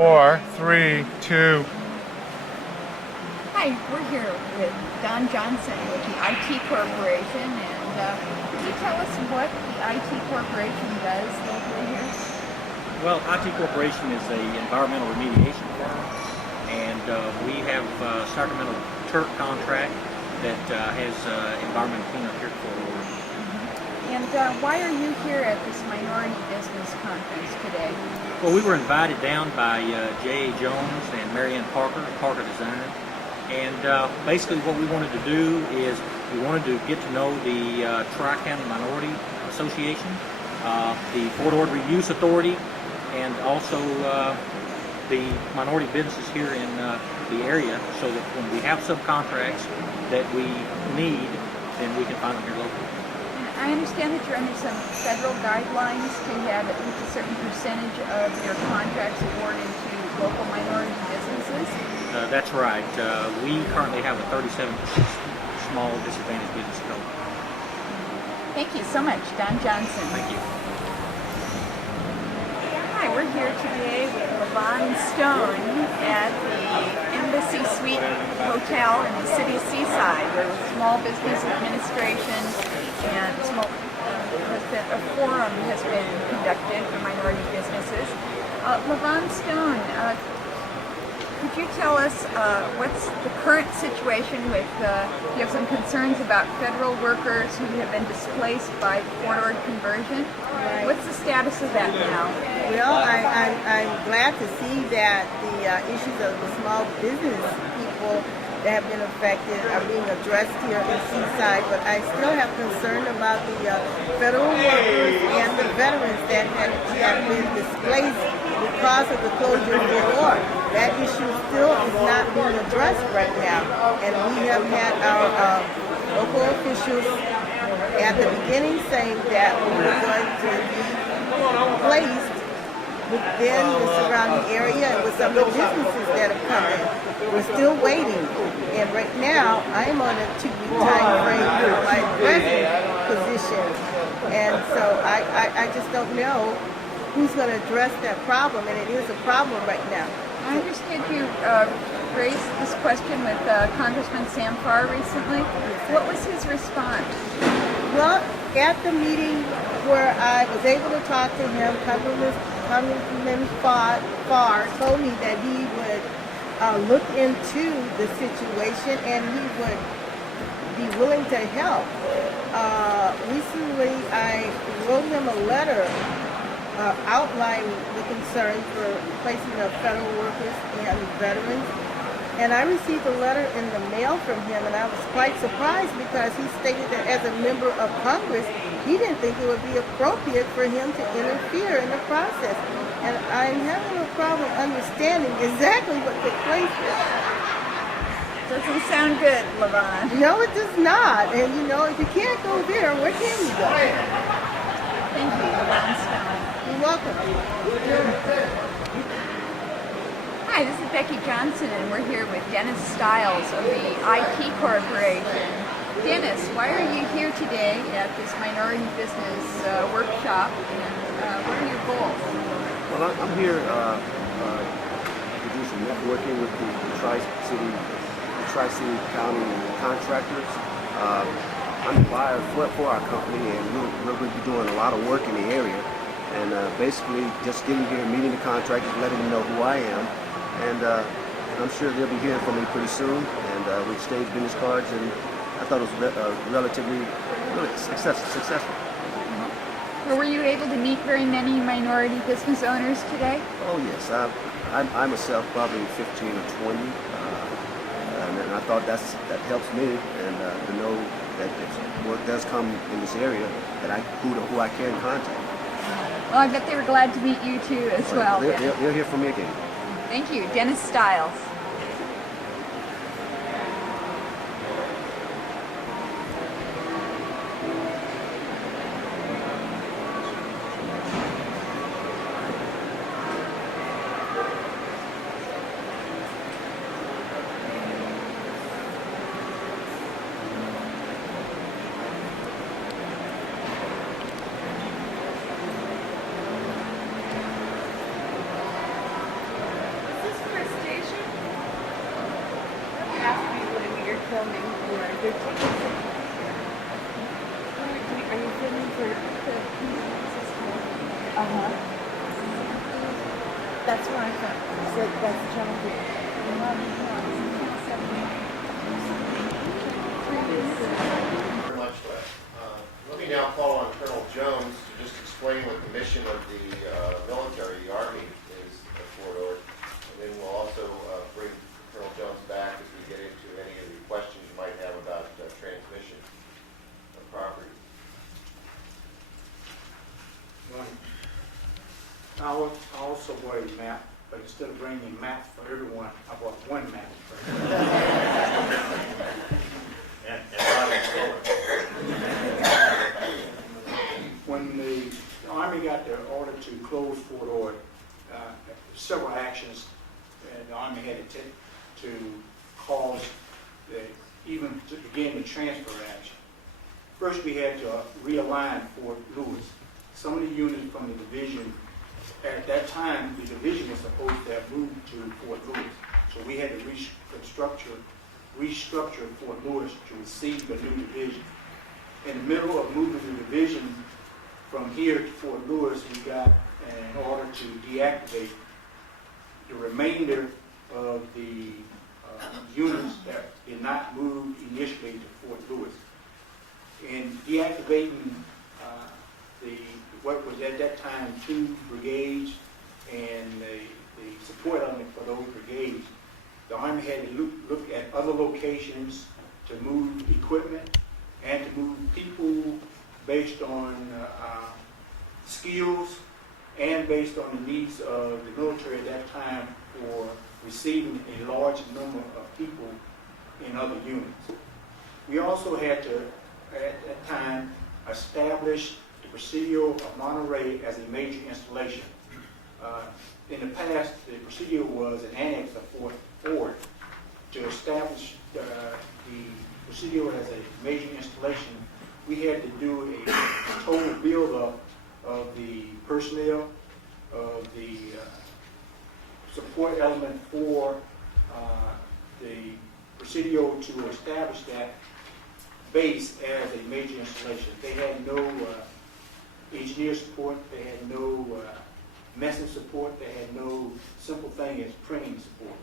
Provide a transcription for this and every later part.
4, 3, 2. Hi, we're here with Don Johnson with the IT Corporation, and can you tell us what the IT Corporation does locally here? Well, IT Corporation is an environmental remediation firm, and we have a Sacramento Turk contract that has environmental cleanup here at Fort Ord. And why are you here at this Minority Business Conference today? Well, we were invited down by J.A. Jones and Marianne Parker, Parker Design. And basically what we wanted to do is we wanted to get to know the Tri-County Minority Association, the Fort Ord Reuse Authority, and also the minority businesses here in the area, so that when we have subcontracts that we need, then we can find them here locally. I understand that you're under some federal guidelines to have at least a certain percentage of your contracts awarded to local minority businesses. That's right. We currently have a 37% small disadvantaged business code. Thank you so much, Don Johnson. Thank you. Hi, we're here today with Levon Stone at the Embassy Suite Hotel in the city of Seaside, where Small Business Administration and a forum has been conducted for minority businesses. Levon Stone, could you tell us what's the current situation with, you have some concerns about federal workers who have been displaced by Fort Ord conversion. Right. What's the status of that now? Well, I'm glad to see that the issues of the small business people that have been affected are being addressed here in Seaside, but I still have concern about the federal workers and the veterans that have been displaced because of the closure of Fort Ord. That issue still is not being addressed right now, and we have had our local officials at the beginning saying that we were going to be placed within the surrounding area and with some of the businesses that have come in. We're still waiting, and right now I'm on a 2-week time frame for my present position, and so I just don't know who's going to address that problem, and it is a problem right now. I understand you raised this question with Congressman Sam Farr recently. What was his response? Well, at the meeting where I was able to talk to him, Congressman Farr told me that he would look into the situation and he would be willing to help. Recently, I wrote him a letter outlining the concern for placing of federal workers and veterans. And I received a letter in the mail from him, and I was quite surprised because he stated that as a member of Congress, he didn't think it would be appropriate for him to interfere in the process. And I'm having a problem understanding exactly what took place there. Doesn't sound good, Levon. No, it does not. And you know, if you can't go there, where can you go? Thank you, Levon Stone. You're welcome. Hi, this is Becky Johnson, and we're here with Dennis Stiles of the IT Corporation. Dennis, why are you here today at this minority business workshop, and what are your goals? Well, I'm here to do some networking with the Tri-City County contractors. I'm the buyer for our company, and we're going to be doing a lot of work in the area. And basically just getting here, meeting the contractors, letting them know who I am. And I'm sure they'll be hearing from me pretty soon. And we exchanged business cards, and I thought it was relatively successful. Well, were you able to meet very many minority business owners today? Oh yes, I myself probably 15 or 20, and I thought that helps me, and to know that if work does come in this area, that who I can contact. Well, I bet they were glad to meet you too as well. They'll hear from me again. Thank you. Dennis Stiles. filming for your tickets. Are you filming for the That's where I found. So that's John Very much, Wes. Let me now call on Colonel Jones to just explain what the mission of the military, the Army, is at Fort Ord. And then we'll also bring Colonel Jones back as we get into any of the questions you might have about transmission of property. I also bought a map, but instead of bringing a map for everyone, I bought one map. When the Army got the order to close Fort Ord, several actions the Army had to take to cause even to begin the transfer action. First, we had to realign Fort Lewis. Some of the units from the division, at that time, the division was supposed to have moved to Fort Lewis. So we had to restructure Fort Lewis to receive the new division. In the middle of moving the division from here to Fort Lewis, we got an order to deactivate the remainder of the units that did not move initially to Fort Lewis. In deactivating what was at that time 2 brigades and the support element for those brigades, the Army had to look at other locations to move equipment and to move people based on skills and based on the needs of the military at that time for receiving a large number of people in other units. We also had to, at that time, establish the Presidio of Monterey as a major installation. In the past, the Presidio was an annex of Fort Ord. To establish the Presidio as a major installation, we had to do a total build-up of the personnel, of the support element for the Presidio to establish that base as a major installation. They had no engineer support, they had no message support, they had no simple thing as printing support.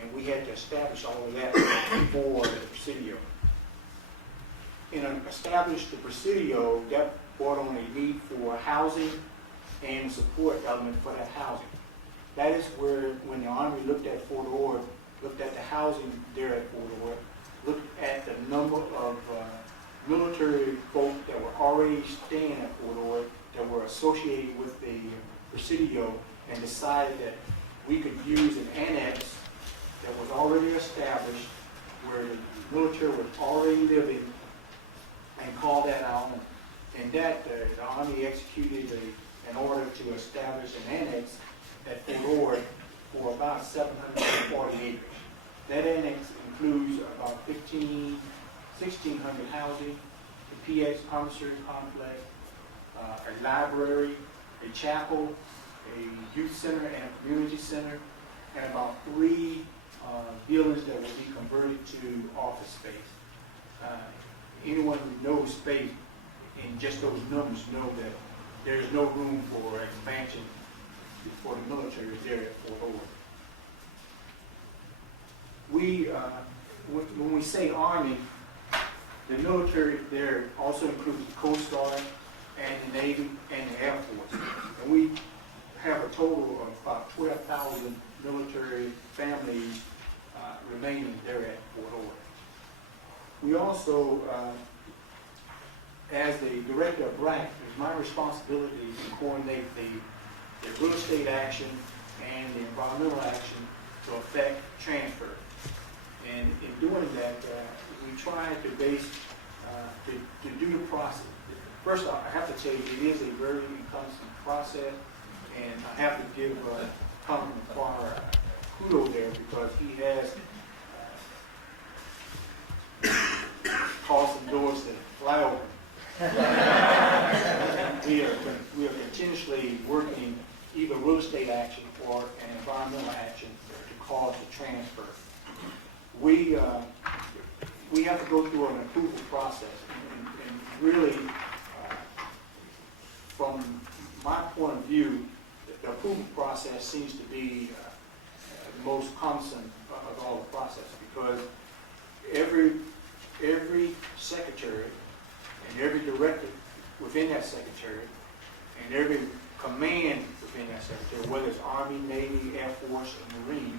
And we had to establish all of that for the Presidio. In establish the Presidio, that brought on a need for housing and support element for that housing. That is where, when the Army looked at Fort Ord, looked at the housing there at Fort Ord, looked at the number of military folk that were already staying at Fort Ord, that were associated with the Presidio, and decided that we could use an annex that was already established, where the military was already living, and call that out. And that the Army executed an order to establish an annex at Fort Ord for about 740 acres. That annex includes about 1,600 housing, the PX commissary complex, a library, a chapel, a youth center and a community center, and about 3 buildings that will be converted to office space. Anyone who knows space in just those numbers know that there is no room for expansion for the military there at Fort Ord. When we say Army, the military there also includes the Coast Guard and the Navy and the Air Force. And we have a total of about 12,000 military families remaining there at Fort Ord. We also, as the director of RAC, it's my responsibility to coordinate the real estate action and the environmental action to affect transfer. And in doing that, we try to base, to do the process. First, I have to tell you, it is a very constant process, and I have to give Congressman McQuarrie kudos there, because he has caused some doors to fly open. We are continuously working either real estate action or an environmental action to cause the transfer. we have to go through an approval process. And really, from my point of view, the approval process seems to be the most cumbersome of all the process, because every secretary and every director within that secretary and every command within that secretary, whether it's Army, Navy, Air Force, or Marine,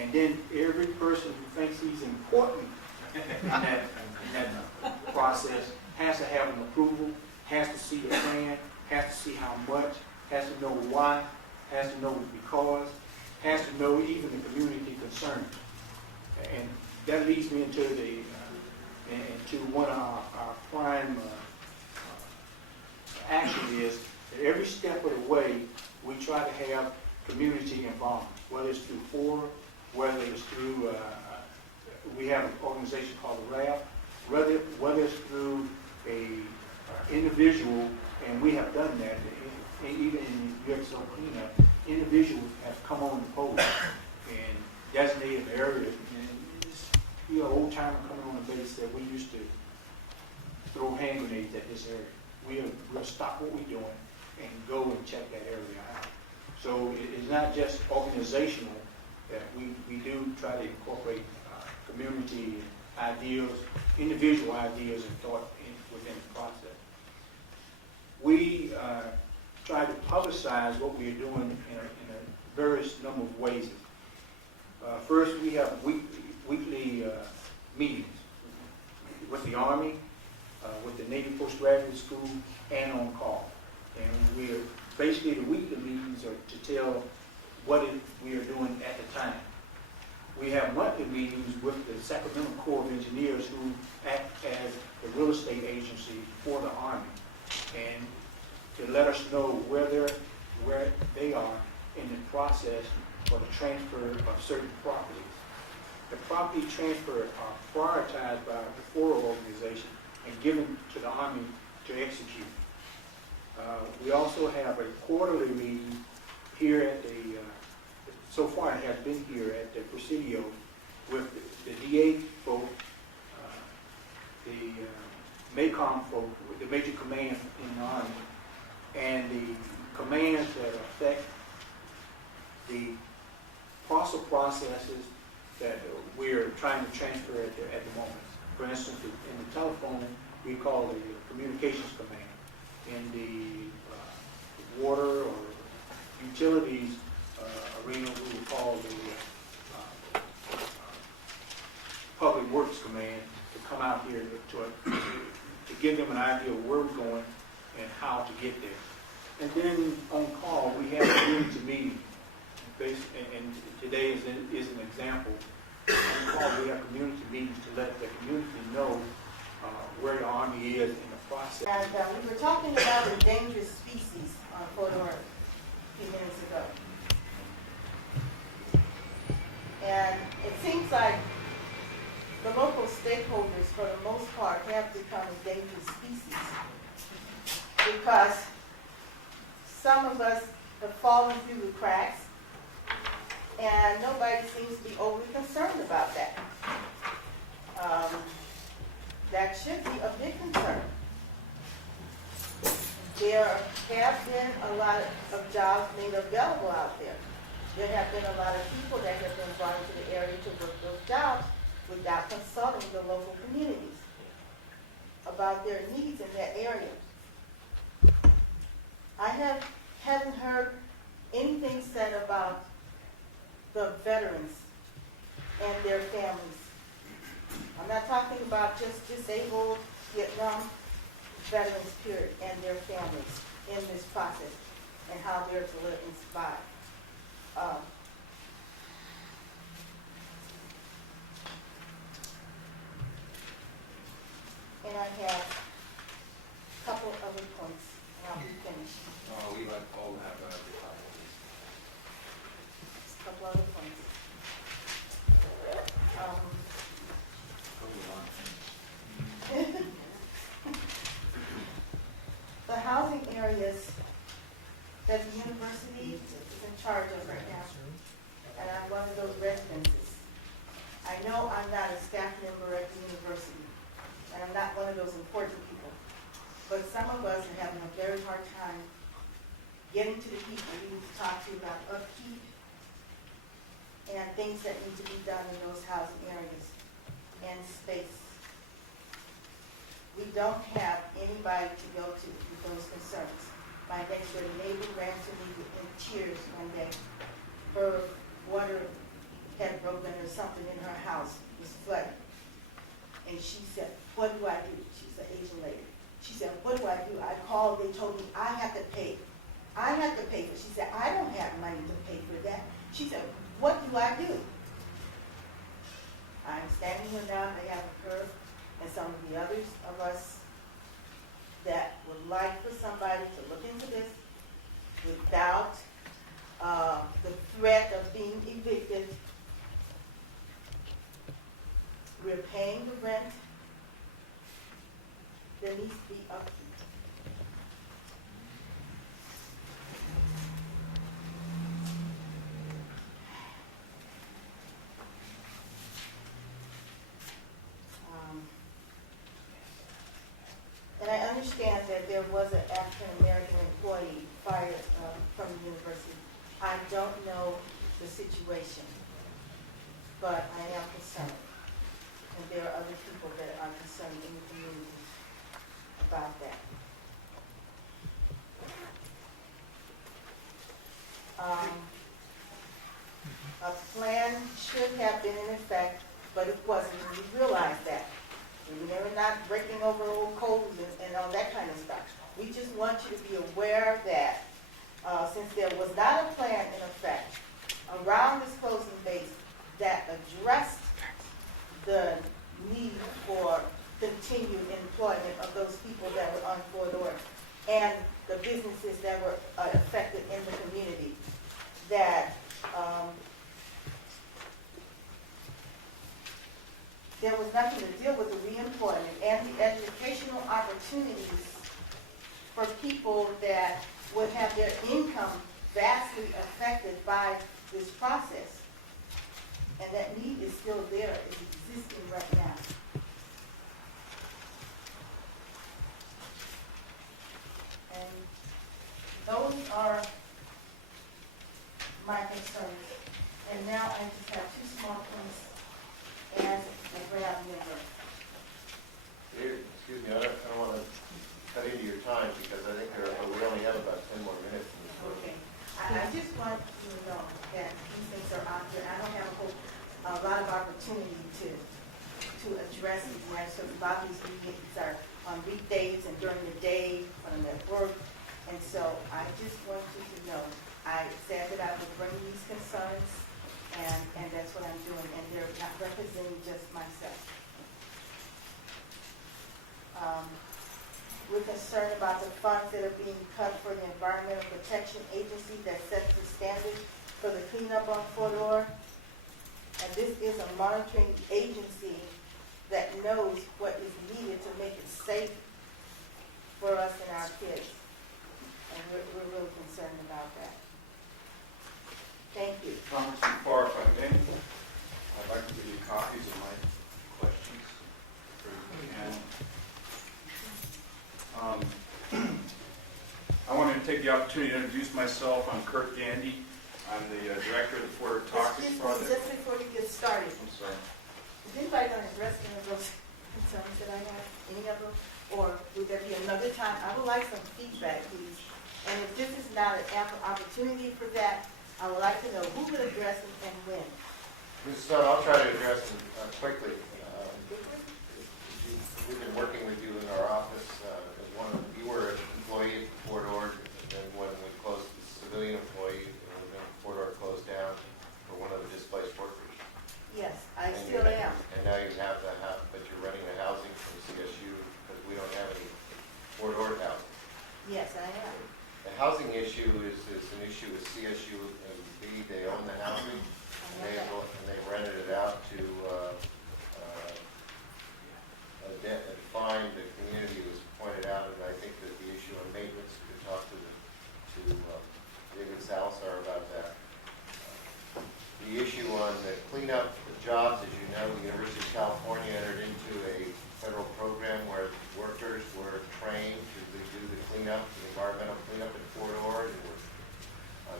and then every person who thinks he's important in that process has to have an approval, has to see a plan, has to see how much, has to know why, has to know because, has to know even the community concerns. And that leads me into into one of our prime action is that every step of the way we try to have community involvement, whether it's through fora, whether it's through we have an organization called the RAP, whether it's through a individual, and we have done that, even in the UXO cleanup, individuals have come on the post and designated areas, and it's, old timer coming on the base that we used to throw hand grenades at this area. We'll stop what we're doing and go and check that area out. So it's not just organizational, that we do try to incorporate community ideas, individual ideas and thought within the process. We try to publicize what we are doing in a various number of ways. First, we have weekly meetings with the Army, with the Navy Postgraduate School, and on call. And we're basically, the weekly meetings are to tell what we are doing at the time. We have monthly meetings with the Sacramento Corps of Engineers, who act as the real estate agency for the Army, and to let us know where they are in the process for the transfer of certain properties. The property transfers are prioritized by the FORA organization and given to the Army to execute. We also have a quarterly meeting here at the, so far it has been here at the Presidio, with the DA folk, the MACOM folk, with the Major Command in the Army, and the commands that affect the parcel processes that we're trying to transfer at the moment. For instance, in the telephone, we call the communications command. In the water or utilities arena, we would call the public works command to come out here to give them an idea of where we're going and how to get there. And then on call, we have a community meeting. And today is an example. On call, we have community meetings to let the community know where the Army is in the process. And we were talking about endangered species on photo a few minutes ago. And it seems like the local stakeholders, for the most part, have become endangered species, because some of us have fallen through the cracks, and nobody seems to be overly concerned about that. That should be a big concern. There have been a lot of jobs made available out there. There have been a lot of people that have been brought into the area to work those jobs without consulting the local communities about their needs in that area. I haven't heard anything said about the veterans and their families. I'm not talking about just disabled Vietnam veterans, period, and their families in this process and how they're to live and survive. And I have a couple other points, and I'll be finished. We like all have every time. Just a couple other points. The housing areas that the university is in charge of right now but some of us are having a very hard time getting to the people we need to talk to about upkeep and things that need to be done in those housing areas and space. We don't have anybody to go to with those concerns. My next door neighbor ran to me in tears one day. Her water had broken or something in her house, was flooded. And she said, what do I do? She's an Asian lady. She said, what do I do? I called, they told me I have to pay. I have to pay for it. She said, I don't have money to pay for that. She said, what do I do? I'm standing here now, I have her and some of the others of us that would like for somebody to look into this without the threat of being evicted. We're paying the rent. There needs to be upkeep. And I understand that there was an African-American employee fired from the university. I don't know the situation, but I am concerned. And there are other people that are concerned in the community about that. A plan should have been in effect, but it wasn't, and we realized that. We're not breaking over old codes and all that kind of stuff. We just want you to be aware that since there was not a plan in effect around this closing base that addressed the need for continued employment of those people that were on corridor and the businesses that were affected in the community, that there was nothing to deal with the reemployment and the educational opportunities for people that would have their income vastly affected by this process. And that need is still there, it's existing right now. And those are my concerns. And now I just have two small points as a grab member. Excuse me, I don't want to cut into your time because I think we only have about 10 more minutes in this room. Okay. I just want you to know that these things are out there. I don't have a lot of opportunity to address these matters. So a lot of these meetings are on weekdays and during the day when I'm at work. And so I just want you to know, I said that I would bring these concerns, and that's what I'm doing. And they're not representing just myself. We're concerned about the funds that are being cut for the Environmental Protection Agency that sets the standard for the cleanup on Fort. And this is a monitoring agency that knows what is needed to make it safe for us and our kids. And we're really concerned about that. Thank you. Congressman Farr, if I may, I'd like to give you copies of my questions for you. I wanted to take the opportunity to introduce myself. I'm Curt Gandy. I'm the director of the Fort Toxics Project. Just before you get started, I'm sorry. is anybody going to address any of those concerns that I have? Any of them? Or would there be another time? I would like some feedback, please. And if this is not an ample opportunity for that, I would like to know who would address it and when. Mrs. Stone, I'll try to address them quickly. We've been working with you in our office as you were an employee at Fort Ord, and when we closed the civilian employee, and then Fort Ord closed down for one of the displaced workers. Yes, I still am. And now you have but you're running the housing from CSU because we don't have any Fort Ord housing. Yes, I am. The housing issue is an issue with CSU, and B, they own the housing, and they rented it out to define the community was pointed out, and I think that the issue of maintenance, we could talk to David Salazar about that. The issue on the cleanup, the jobs, as you know, the University of California entered into a federal program where workers were trained to cleanup, the environmental cleanup at Fort Ord, and were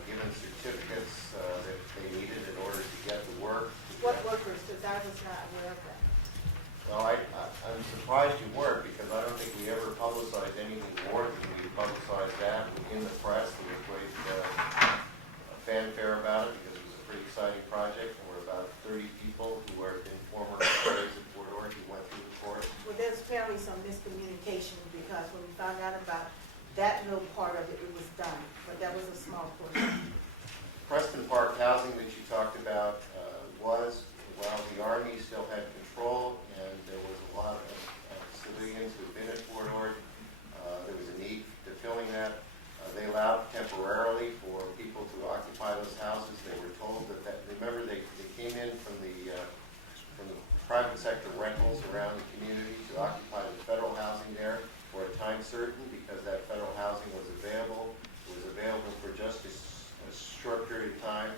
given certificates that they needed in order to get the work. What workers? Because I was not aware of that. Well, I'm surprised you weren't, because I don't think we ever publicized anything more than we publicized that in the press. There was great fanfare about it because it was a pretty exciting project. There were about 30 people who were in former employees at Fort Ord who went through the course. Well, there's apparently some miscommunication because when we found out about that little part of it, it was done, but that was a small portion. Preston Park housing that you talked about was, while the Army still had control and there was a lot of civilians who had been at Fort Ord, there was a need to filling that. They allowed temporarily for people to occupy those houses. They were told that remember they came in from the private sector rentals around the community to occupy the federal housing there for a time certain because that federal housing was available. It was available for just a short period of time.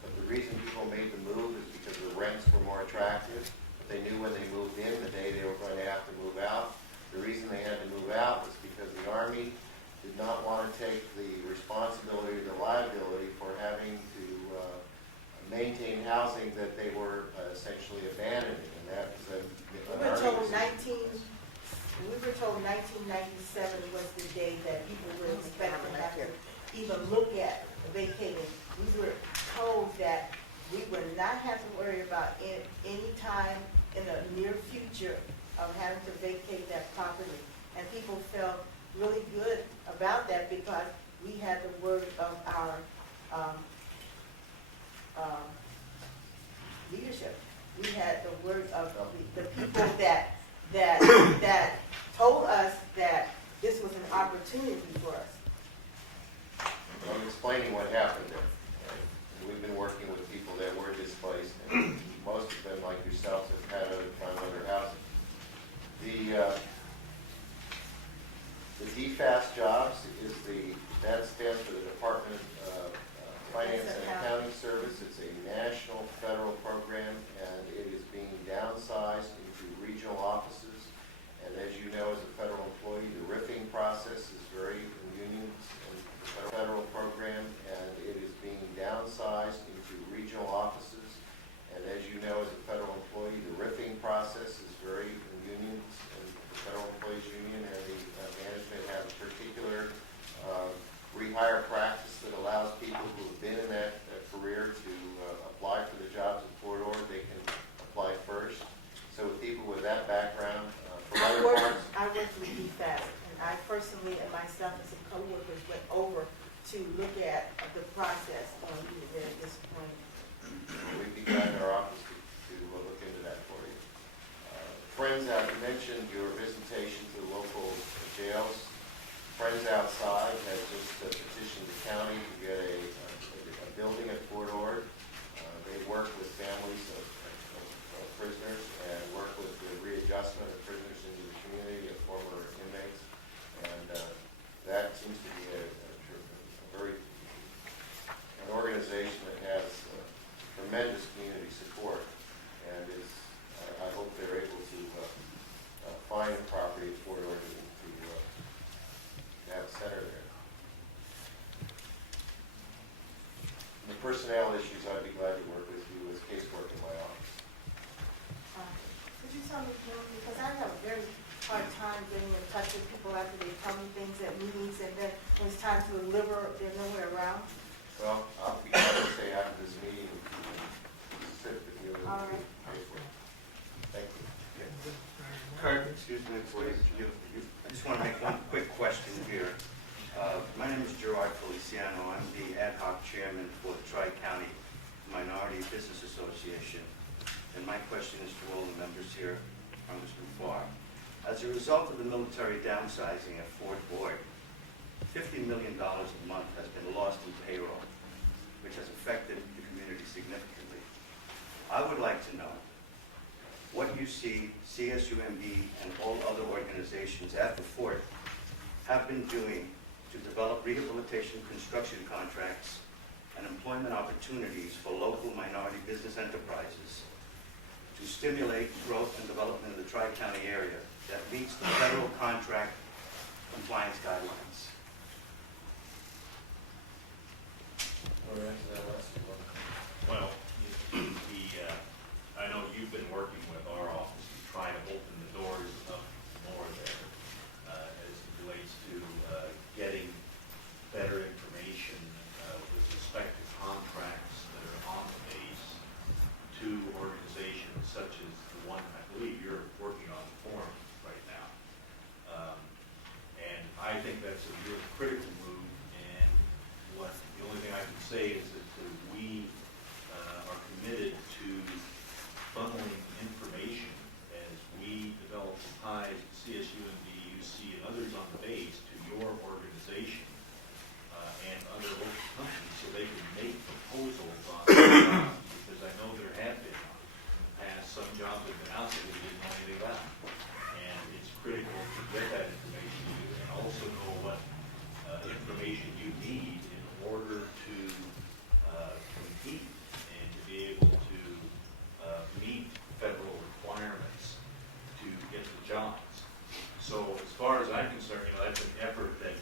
But the reason people made the move is because the rents were more attractive. But they knew when they moved in, the day they were going to have to move out. The reason they had to move out was because the Army did not want to take the responsibility or the liability for having to maintain housing that they were essentially abandoning. And that was We were told 1997 was the day that people were expecting not to even look at vacating. We were told that we would not have to worry about any time in the near future of having to vacate that property. And people felt really good about that because we had the word of our leadership. We had the word of the people that told us that this was an opportunity for us. I'm explaining what happened there. We've been working with people that were displaced, and most of them, like yourselves, have had to find other housing. The DFAS jobs that stands for the Department of Finance and Accounting Service. It's a national federal program, and it is being downsized into regional offices. And as you know, as a federal employee, the riffing process is very unions and the federal program, and it is being downsized into regional offices. And as you know, as a federal employee, the riffing process is very unions and the Federal Employees Union and the management have a particular rehire practice that allows people who have been in that career to apply for the jobs at Fort Ord. They can apply first. So with people with that background, I worked with DFAS, and I personally and myself and some co-workers went over to look at the process on there at this point. we'd be glad in our office to look into that for you. Friends out, you mentioned your visitation to the local jails. Friends Outside has just petitioned the county to get a building at Fort Ord. They work with families of prisoners and work with the readjustment of prisoners into the community of former inmates. And that seems to be an organization that has tremendous community support, and I hope they're able to find a property at Fort Ord to have a center there. The personnel issues, I'd be glad to work with you as casework in my office. Could you tell me, Jim, because I have a very hard time getting in touch with people after they tell me things at meetings, and then when it's time to deliver, they're nowhere around. Well, I'll be glad to say after this meeting, we can sit with you and All right. casework. Thank you. Curt, excuse me, please. I just want to make one quick question here. My name is Gerard Feliciano. I'm the ad hoc chairman for the Tri-County Minority Business Association. And my question is to all the members here, Congressman Farr. As a result of the military downsizing at Fort Ord, $50 million a month has been lost in payroll, which has affected the community significantly. I would like to know what you see CSUMB and all other organizations at the fort have been doing to develop rehabilitation construction contracts and employment opportunities for local minority business enterprises to stimulate growth and development of the Tri-County area that meets the federal contract compliance guidelines. Well, I know you've been working with our office to try to open the doors up more there as it relates to getting better information with respect to contracts that are on the base to organizations such as the one I believe you're working on for right now. And I think that's a real critical move, and the only thing I can say is that we are committed to funneling information as we develop ties to CSU and DUC and others on the base to your organization and other local companies so they can make proposals on jobs, because I know there have been in the past some jobs that have been out there that we didn't know anything about. And it's critical to get that information to you and also know what information you need in order to compete and to be able to meet federal requirements to get the jobs. So as far as I'm concerned, that's an effort that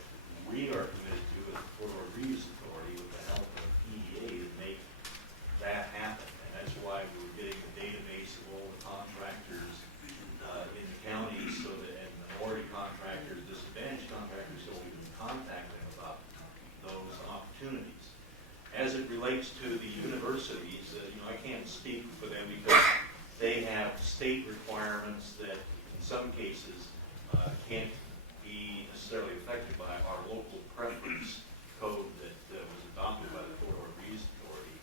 we are committed to as the Fort Ord Reeves Authority with the help of PEA to make that happen. And that's why we were getting the database of all the contractors in the county, so that, and minority contractors, disadvantaged contractors, so we can contact them about those opportunities. As it relates to the universities, I can't speak for them because they have state requirements that in some cases can't be necessarily affected by our local preference code that was adopted by the Fort Ord Reeves Authority,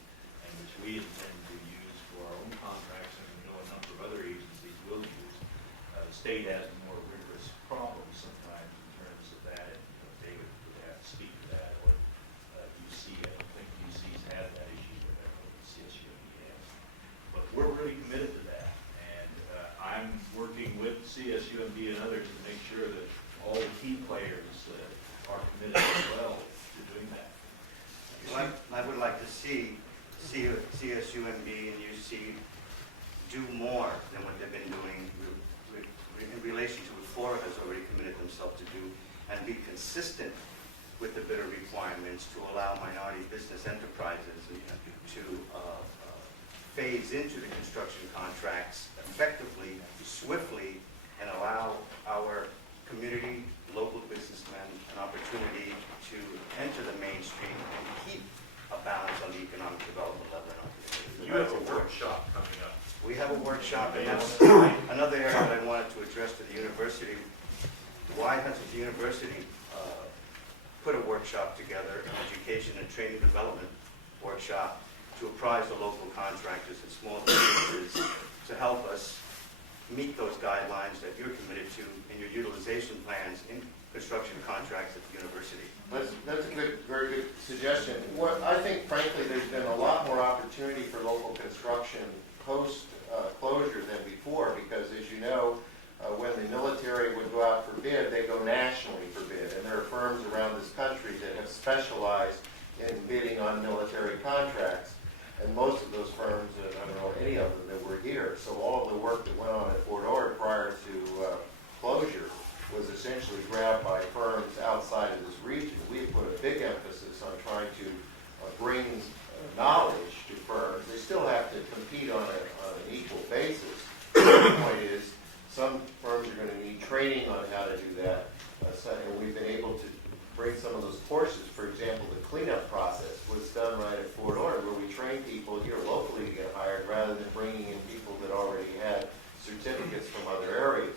and which we intend to use for our own contracts, and we know a number of other agencies will use. The state has more rigorous problems sometimes in terms of that, and David would have to speak to that, or UC. I don't think UC's had that issue with that, but CSU has. But we're really committed to that, and I'm working with CSUMB and others to make sure that all the key players are committed as well to doing that. Well, I would like to see CSUMB and UC do more than what they've been doing in relation to what Florida has already committed themselves to do, and be consistent with the bidder requirements to allow minority business enterprises to phase into the construction contracts effectively, swiftly, and allow our community, local businessmen an opportunity to enter the mainstream and keep a balance on the economic development level in our community. You have a workshop coming up. We have a workshop, and that's another area that I wanted to address to the university. Why hasn't the university put a workshop together, an education and training development workshop, to apprise the local contractors and small businesses to help us meet those guidelines that you're committed to in your utilization plans in construction contracts at the university? That's a very good suggestion. What I think, frankly, there's been a lot more opportunity for local construction post-closure than before, because as you know, when the military would go out for bid, they go nationally for bid, and there are firms around this country that have specialized in bidding on military contracts, and most of those firms, I don't know any of them that were here, so all of the work that went on at Fort Ord prior to closure was essentially grabbed by firms outside of this region. We have put a big emphasis on trying to bring knowledge to firms. They still have to compete on an equal basis. The point is, some firms are going to need training on how to do that. And we've been able to bring some of those courses. For example, the cleanup process was done right at Fort Ord, where we train people here locally to get hired rather than bringing in people that already had certificates from other areas.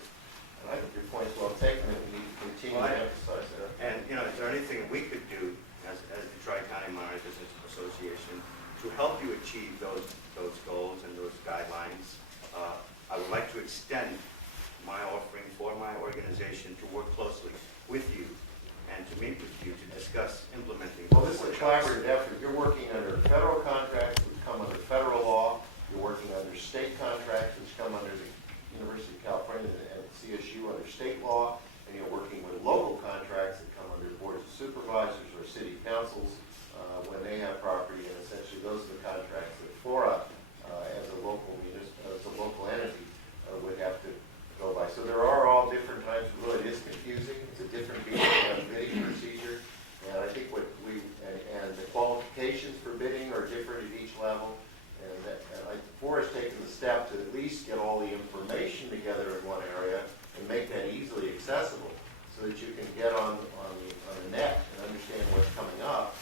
And I think your point's well taken, that we need to continue to emphasize that. And, is there anything we could do as the Tri-County Minority Business Association to help you achieve those goals and those guidelines? I would like to extend my offering for my organization to work closely with you and to meet with you to discuss implementing. Well, this is a collaborative effort. You're working under federal contracts which come under federal law. You're working under state contracts which come under the University of California and CSU under state law. And you're working with local contracts that come under boards of supervisors or city councils when they have property. And essentially, those are the contracts that FORA, as a local entity, would have to go by. So there are all different types. Really, it is confusing. It's a different beast taken the step to at least get all the information together in one area and make that easily accessible so that you can get on the net and understand what's coming up.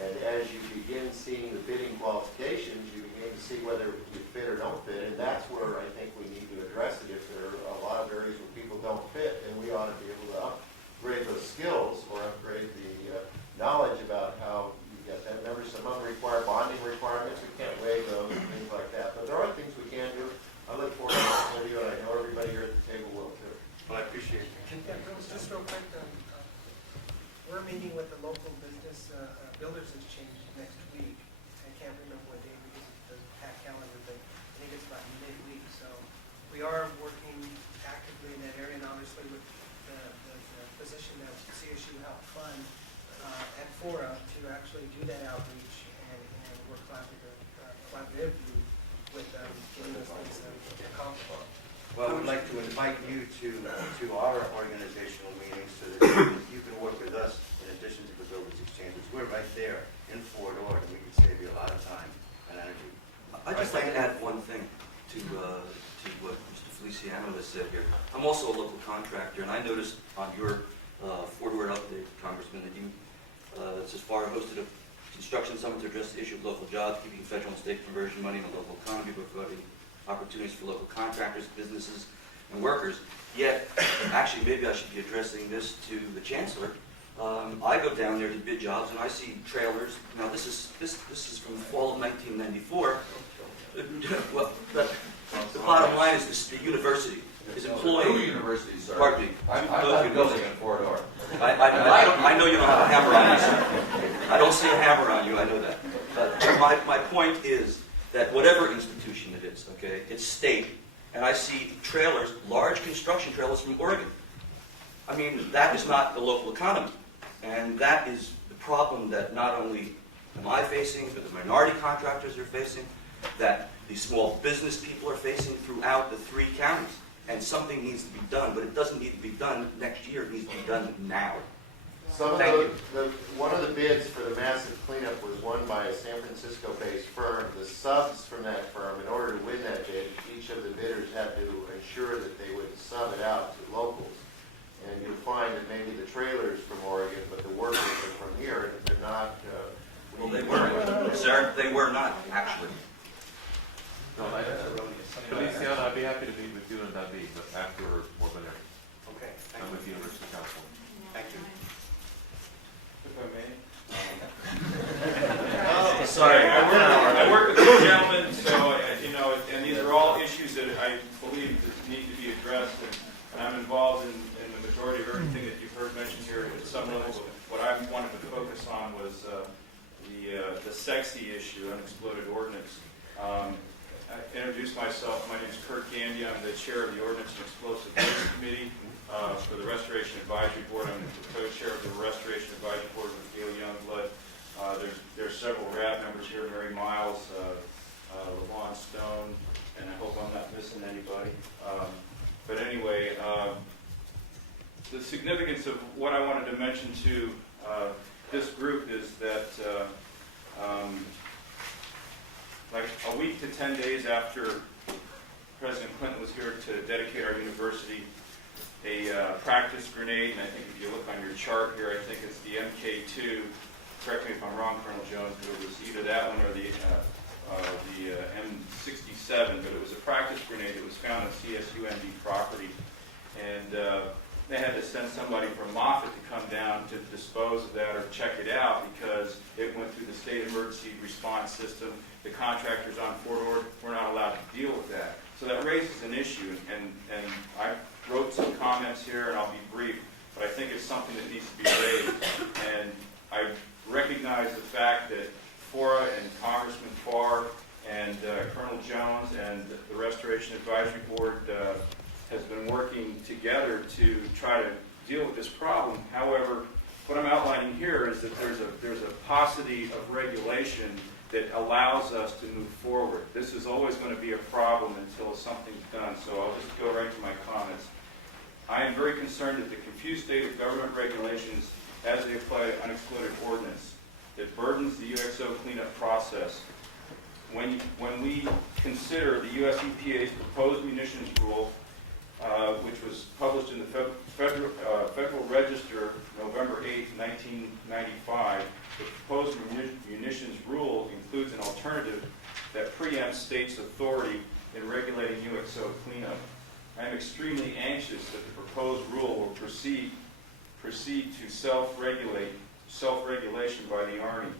And as you begin seeing the bidding qualifications, you begin to see whether you fit or don't fit, and that's where I think we need to address it. If there are a lot of areas where people don't fit, then we ought to be able to upgrade those skills or upgrade the knowledge about how you get that. Remember, some of them require bonding requirements. We can't waive those and things like that. But there are things we can do. I look forward to working with you, and I know everybody here at the table will too. Well, I appreciate it. Yeah, just real quick, we're meeting with the local business builders exchange next week. I can't remember what day because of the packed calendar, but I think it's about midweek. So we are working actively in that area, and obviously with the position that CSU helped fund at Fora to actually do that outreach and work collaboratively with getting those things accomplished. Well, I would like to invite you to our organizational meetings so that you can work with us in addition to the builders exchanges. We're right there in Fort Ord, and we can save you a lot of time and energy. I'd just like to add one thing to what Mr. Feliciano has said here. I'm also a local contractor, and I noticed on your Fort Ord update, Congressman, that you, as far as hosted a construction summit to address the issue of local jobs, keeping federal and state conversion money in the local economy, providing opportunities for local contractors, businesses, and workers. Yet, actually, maybe I should be addressing this to the chancellor. I go down there to bid jobs, and I see trailers. Now, this is from the fall of 1994. Well, the bottom line is the university is employing. Who university, sir? Pardon me. I'm not building in Fort Ord. I know you don't have a hammer on you, sir. I don't see a hammer on you. I know that. But my point is that whatever institution it is, okay, it's state, and I see trailers, large construction trailers from Oregon. I mean, that is not the local economy. And that is the problem that not only am I facing, but the minority contractors are facing, that the small business people are facing throughout the 3 counties. And something needs to be done, but it doesn't need to be done next year. It needs to be done now. One of the bids for the massive cleanup was won by a San Francisco-based firm. The subs from that firm, in order to win that bid, each of the bidders had to ensure that they would sub it out to locals. And you'll find that maybe the trailers from Oregon, but the workers are from here, and they're not. Well, they weren't, sir. They were not, actually. No, Feliciano, I'd be happy to meet with you in Dundee, but after Morbidary. Okay. I'm with the University Council. Thank you. If I may. Oh, sorry. I work with this gentleman, so, and these are all issues that I believe that need to be addressed, and I'm involved in the majority of everything that you've heard mentioned here at some level. What I wanted to focus on was the sexy issue, unexploded ordnance. I introduced myself. My name is Curt Gandy. I'm the chair of the Ordnance and Explosive Waste Committee for the Restoration Advisory Board. I'm the co-chair of the Restoration Advisory Board with Gail Youngblood. There's several RAB members here, Mary Miles, LaVon Stone, and I hope I'm not missing anybody. But anyway, the significance of what I wanted to mention to this group is that like a week to 10 days after President Clinton was here to dedicate our university, a practice grenade, and I think if you look on your chart here, I think it's the MK2. Correct me if I'm wrong, Colonel Jones, but it was either that one or the M67, but it was a practice grenade that was found on CSUND property. And they had to send somebody from Moffett to come down to dispose of that or check it out because it went through the state emergency response system. The contractors on Fort Ord were not allowed to deal with that. So that raises an issue, and I wrote some comments here, and I'll be brief, but I think it's something that needs to be raised. And I recognize the fact that Fora and Congressman Farr and Colonel Jones and the Restoration Advisory Board has been working together to try to deal with this problem. However, what I'm outlining here is that there's a paucity of regulation that allows us to move forward. This is always going to be a problem until something's done, so I'll just go right to my comments. I am very concerned that the confused state of government regulations as they apply to unexploded ordnance that burdens the UXO cleanup process when we consider the U.S. EPA's proposed munitions rule, which was published in the Federal Register November 8, 1995, the proposed munitions rule includes an alternative that preempts states' authority in regulating UXO cleanup. I am extremely anxious that the proposed rule will proceed to self-regulation by the Army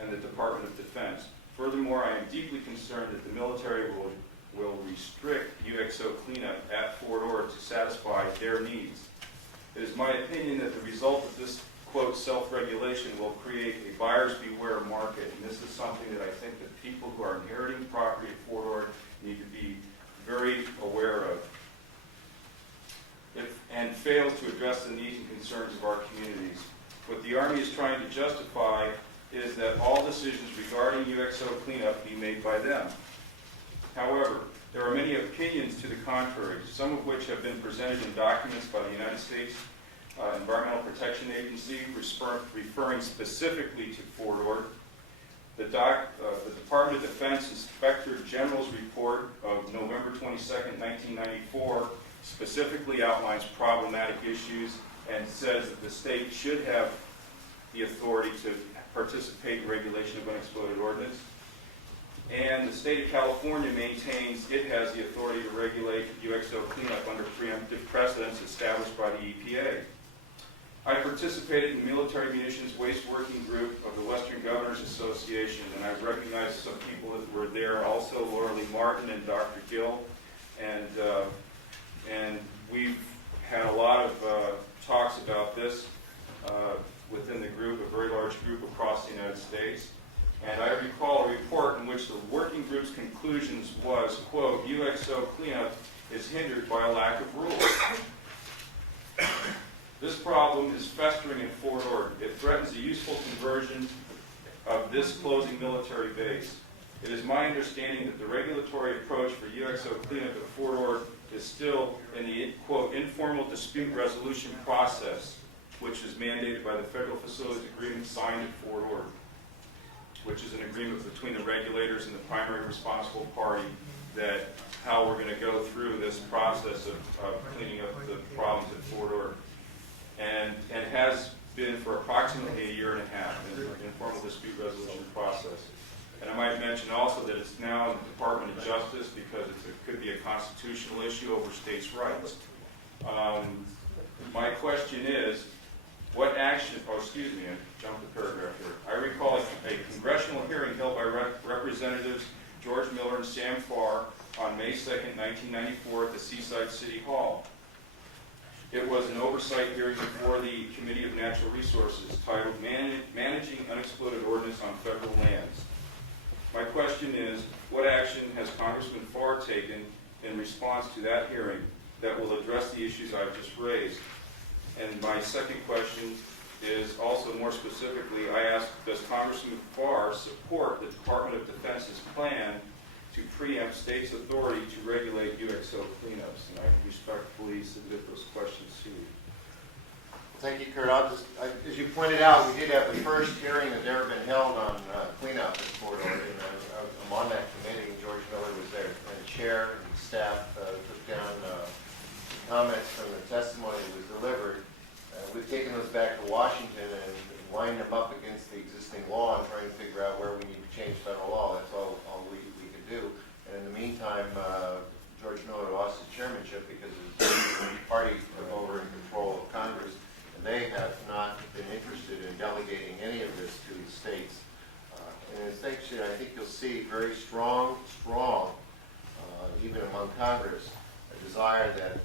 and the Department of Defense. Furthermore, I am deeply concerned that the military will restrict UXO cleanup at Fort Ord to satisfy their needs. It is my opinion that the result of this, quote, self-regulation will create a buyer's beware market, and this is something that I think that people who are inheriting property at Fort Ord need to be very aware of, and fails to address the needs and concerns of our communities. What the Army is trying to justify is that all decisions regarding UXO cleanup be made by them. However, there are many opinions to the contrary, some of which have been presented in documents by the United States Environmental Protection Agency referring specifically to Fort Ord. The Department of Defense Inspector General's report of November 22, 1994 specifically outlines problematic issues and says that the state should have the authority to participate in regulation of unexploded ordnance. And the state of California maintains it has the authority to regulate UXO cleanup under preemptive precedents established by the EPA. I participated in the Military Munitions Waste Working Group of the Western Governors Association, and I recognize some people that were there, also Laura Lee Martin and Dr. Gill, and we've had a lot of talks about this within the group, a very large group across the United States. And I recall a report in which the working group's conclusions was, quote, UXO cleanup is hindered by a lack of rules. This problem is festering in Fort Ord. It threatens the useful conversion of this closing military base. It is my understanding that the regulatory approach for UXO cleanup at Fort Ord is still in the, quote, informal dispute resolution process, which is mandated by the Federal Facilities Agreement signed at Fort Ord, which is an agreement between the regulators and the primary responsible party that how we're going to go through this process of cleaning up the problems at Fort Ord. And has been for approximately a year and a half in the informal dispute resolution process. And I might mention also that it's now in the Department of Justice because it could be a constitutional issue over states' rights. My question is, what action, I jumped a paragraph here. I recall a congressional hearing held by Representatives George Miller and Sam Farr on May 2nd, 1994 at the Seaside City Hall. It was an oversight hearing before the Committee of Natural Resources titled Managing Unexploded Ordnance on Federal Lands. My question is, what action has Congressman Farr taken in response to that hearing that will address the issues I've just raised? And my second question is also more specifically, I ask, does Congressman Farr support the Department of Defense's plan to preempt states' authority to regulate UXO cleanups? And I respectfully submit those questions to you. Thank you, Kurt. As you pointed out, we did have the first hearing that's ever been held on cleanup at Fort Ord, and I'm on that committee. George Miller was there, and chair and staff took down comments from the testimony that was delivered. We've taken those back to Washington and lined them up against the existing law and trying to figure out where we need to change federal law. That's all we could do. And in the meantime, George Miller lost his chairmanship because his party took over in control of Congress, and they have not been interested in delegating any of this to the states. And as states, I think you'll see very strong, even among Congress, a desire that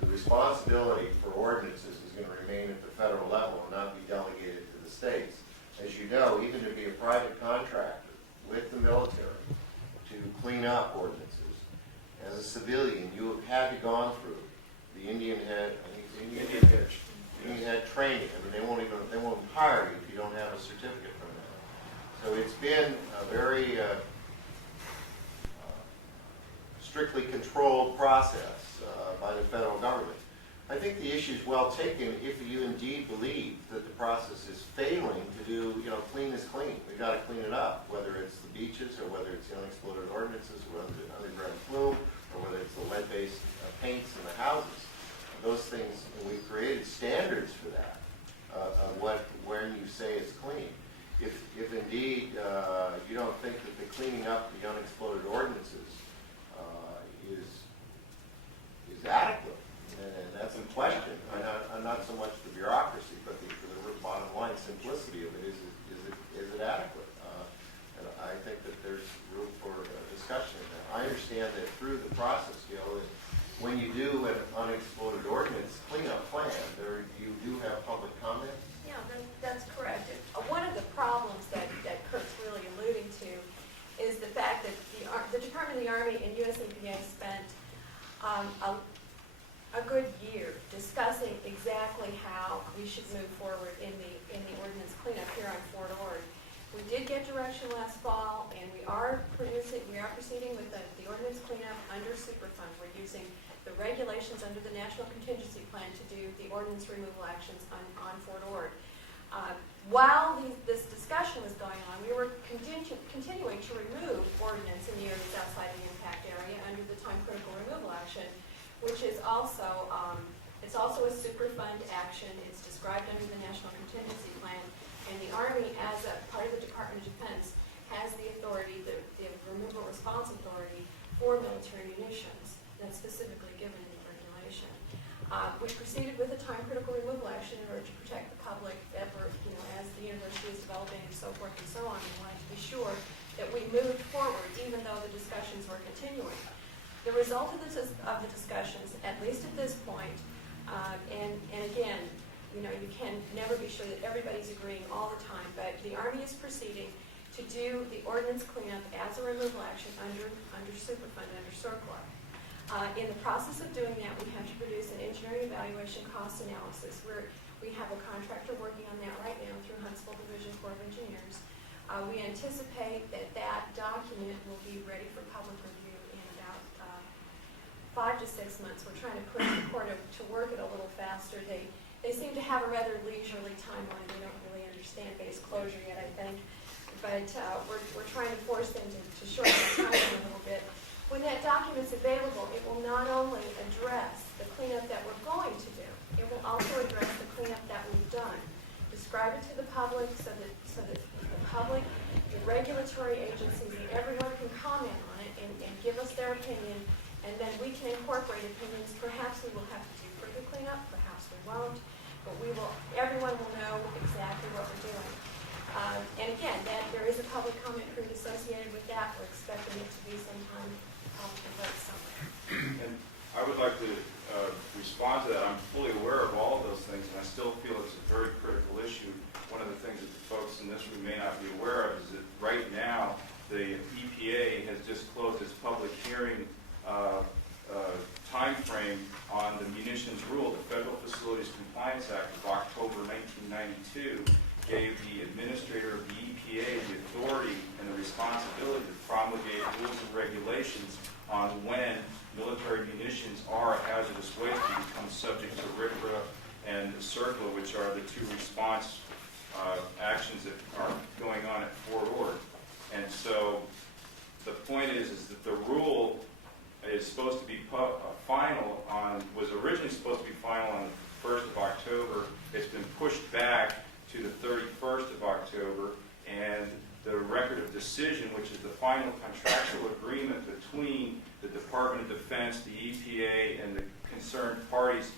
the responsibility for ordinances is going to remain at the federal level and not be delegated to the states. As you know, even to be a private contractor with the military to clean up ordinances, as a civilian, you have had to gone through the Indian Head training. I mean, they won't hire you if you don't have a certificate from them. So it's been a very strictly controlled process by the federal government. I think the issue is well taken if you indeed believe that the process is failing to do, clean is clean. We've got to clean it up, whether it's the beaches or whether it's the unexploded ordinances or whether it's underground plume or whether it's the lead-based paints in the houses. Those things, and we've created standards for that, when you say it's clean. If indeed you don't think that the cleaning up the unexploded ordinances is adequate, and that's in question. Not so much the bureaucracy, but the bottom line simplicity of it. Is it adequate? And I think that there's room for discussion in that. I understand that through the process, when you do an unexploded ordinance cleanup plan, you do have public comment. Yeah, that's correct. One of the problems that Kurt's really alluding to is the fact that the Department of the Army and US EPA spent a good year discussing exactly how we should move forward in the ordinance cleanup here on Fort Ord. We did get direction last fall, and we are proceeding with the ordinance cleanup under Superfund. We're using the regulations under the National Contingency Plan to do the ordinance removal actions on Fort Ord. While this discussion was going on, we were continuing to remove ordinance in the areas outside the impact area under the time critical removal action, which is also it's also a Superfund action. It's described under the National Contingency Plan, and the Army, as a part of the Department of Defense, has the authority, the removal response authority for military munitions. That's specifically given in the regulation. We proceeded with a time critical removal action in order to protect the public as the university is developing and so forth and so on. We wanted to be sure that we moved forward even though the discussions were continuing. The result of the discussions, at least at this point, and again, you can never be sure that everybody's agreeing all the time, but the Army is proceeding to do the ordinance cleanup as a removal action under Superfund, under CERCLA. In the process of doing that, we have to produce an engineering evaluation cost analysis. We have a contractor working on that right now through Huntsville Division Corps of Engineers. We anticipate that document will be ready for public review in about 5 to 6 months. We're trying to push the Corps to work it a little faster. They seem to have a rather leisurely timeline. They don't really understand base closure yet, I think. But we're trying to force them to shorten the timeline a little bit. When that document's available, it will not only address the cleanup that we're going to do, it will also address the cleanup that we've done. Describe it to the public so that the public, the regulatory agencies, and everyone can comment on it and give us their opinion, and then we can incorporate opinions. Perhaps we will have to do further cleanup, perhaps we won't, but everyone will know exactly what we're doing. And again, there is a public comment period associated with that. We're expecting it to be sometime in late summer. And I would like to respond to that. I'm fully aware of all of those things, and I still feel it's a very critical issue. One of the things that the folks in this room may not be aware of is that right now the EPA has just closed its public hearing time frame on the munitions rule. The Federal Facilities Compliance Act of October 1992 gave the administrator of the EPA the authority and the responsibility to promulgate rules and regulations on when military munitions are a hazardous waste and become subject to RCRA and CERCLA, which are the two response actions that are going on at Fort Ord. And so the point is that the rule is supposed to be was originally supposed to be final on the 1st of October. It's been pushed back to the 31st of October, and the record of decision, which is the final contractual agreement between the Department of Defense, the EPA, and the concerned parties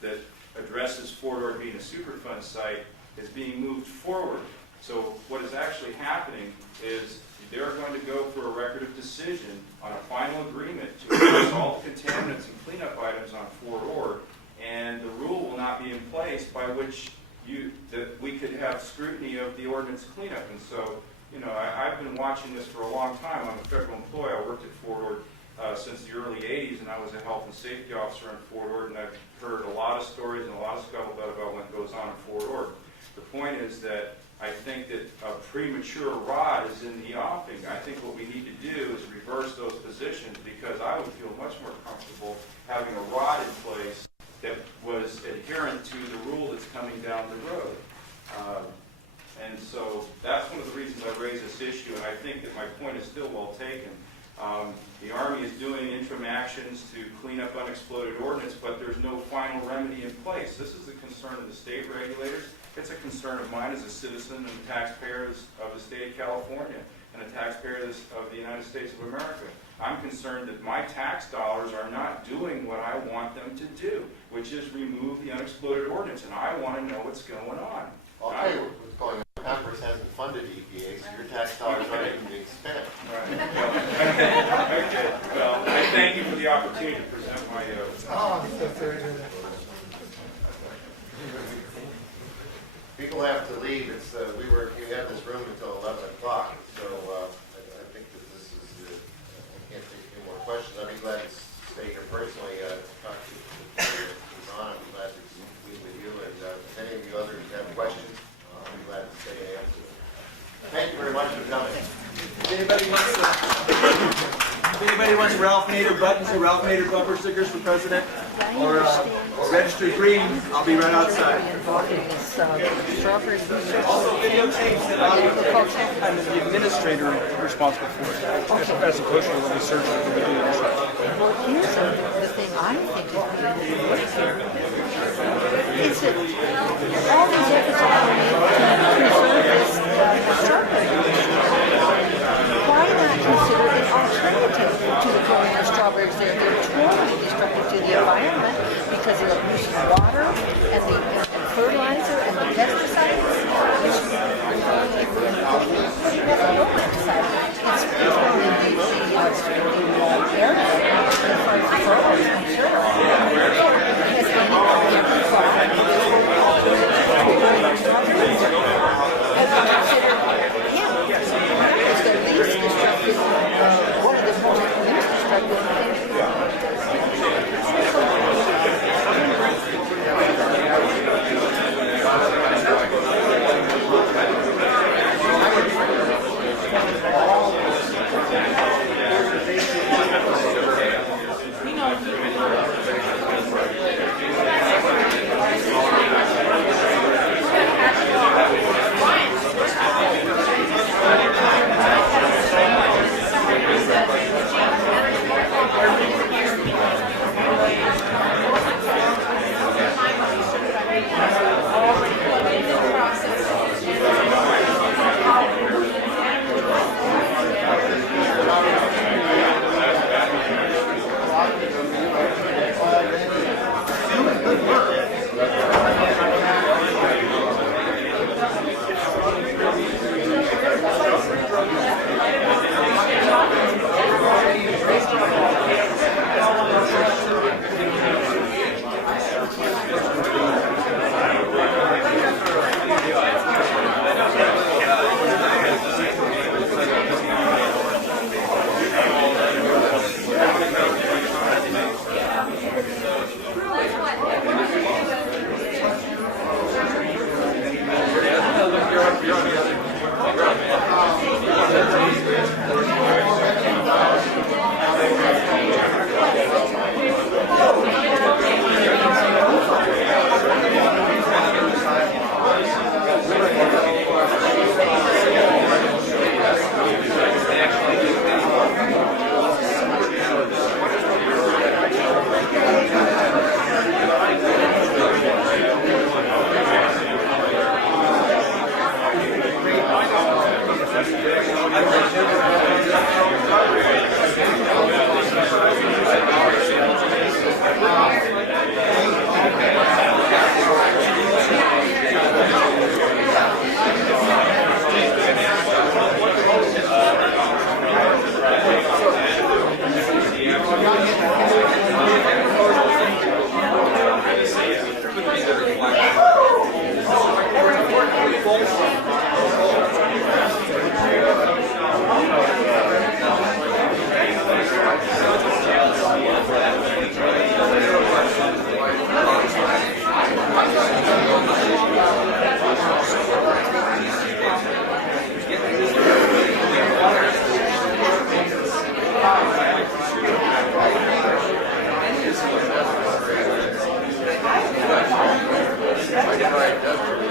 that addresses Fort Ord being a Superfund site, is being moved forward. So what is actually happening is they're going to go for a record of decision on a final agreement to address all the contaminants and cleanup items on Fort Ord, and the rule will not be in place by which we could have scrutiny of the ordinance cleanup. And so, I've been watching this for a long time. I'm a federal employee. I worked at Fort Ord since the early 80s, and I was a health and safety officer in Fort Ord, and I've heard a lot of stories and a lot of scuttlebutt about what goes on in Fort Ord. The point is that I think that a premature rod is in the offing. I think what we need to do is reverse those positions, because I would feel much more comfortable having a rod in place that was well taken. The Army is doing interim actions to clean up unexploded ordnance, but there's no final remedy in place. This is a concern of the state regulators. It's a concern of mine as a citizen and a taxpayer of the state of California and a taxpayer of the United States of America. I'm concerned that my tax dollars are not doing what I want them to do, which is remove the unexploded ordnance, and I want to know what's going on. I'll tell you what's going on. Congress hasn't funded EPA, so your tax dollars aren't even being spent. Right. Okay. Well, I thank you for the opportunity to present my... People have to leave. It's we had this room until 11 o'clock, so I think that this is. I can't take any more questions. I'd be glad to stay here personally. Talk to Yvonne. I'd be glad to meet with you, and if any of you others have questions, I'll be glad to stay and answer. Thank you very much for coming. If anybody wants Ralph Nader buttons or Ralph Nader bumper stickers for president or registered green, I'll be right outside. Also videotapes that I'm the administrator responsible for it, as opposed to the researcher that we do it ourselves. Well, here's the thing I'm thinking is that all these efforts are going to preserve this strawberry. Why not consider an alternative to the growing of strawberries? They're totally destructive to the environment because of the use of water and the fertilizer and the pesticides. It's nothing but pesticide. It's growing in the area as far as the soil is concerned. One of the most destructive things. Right.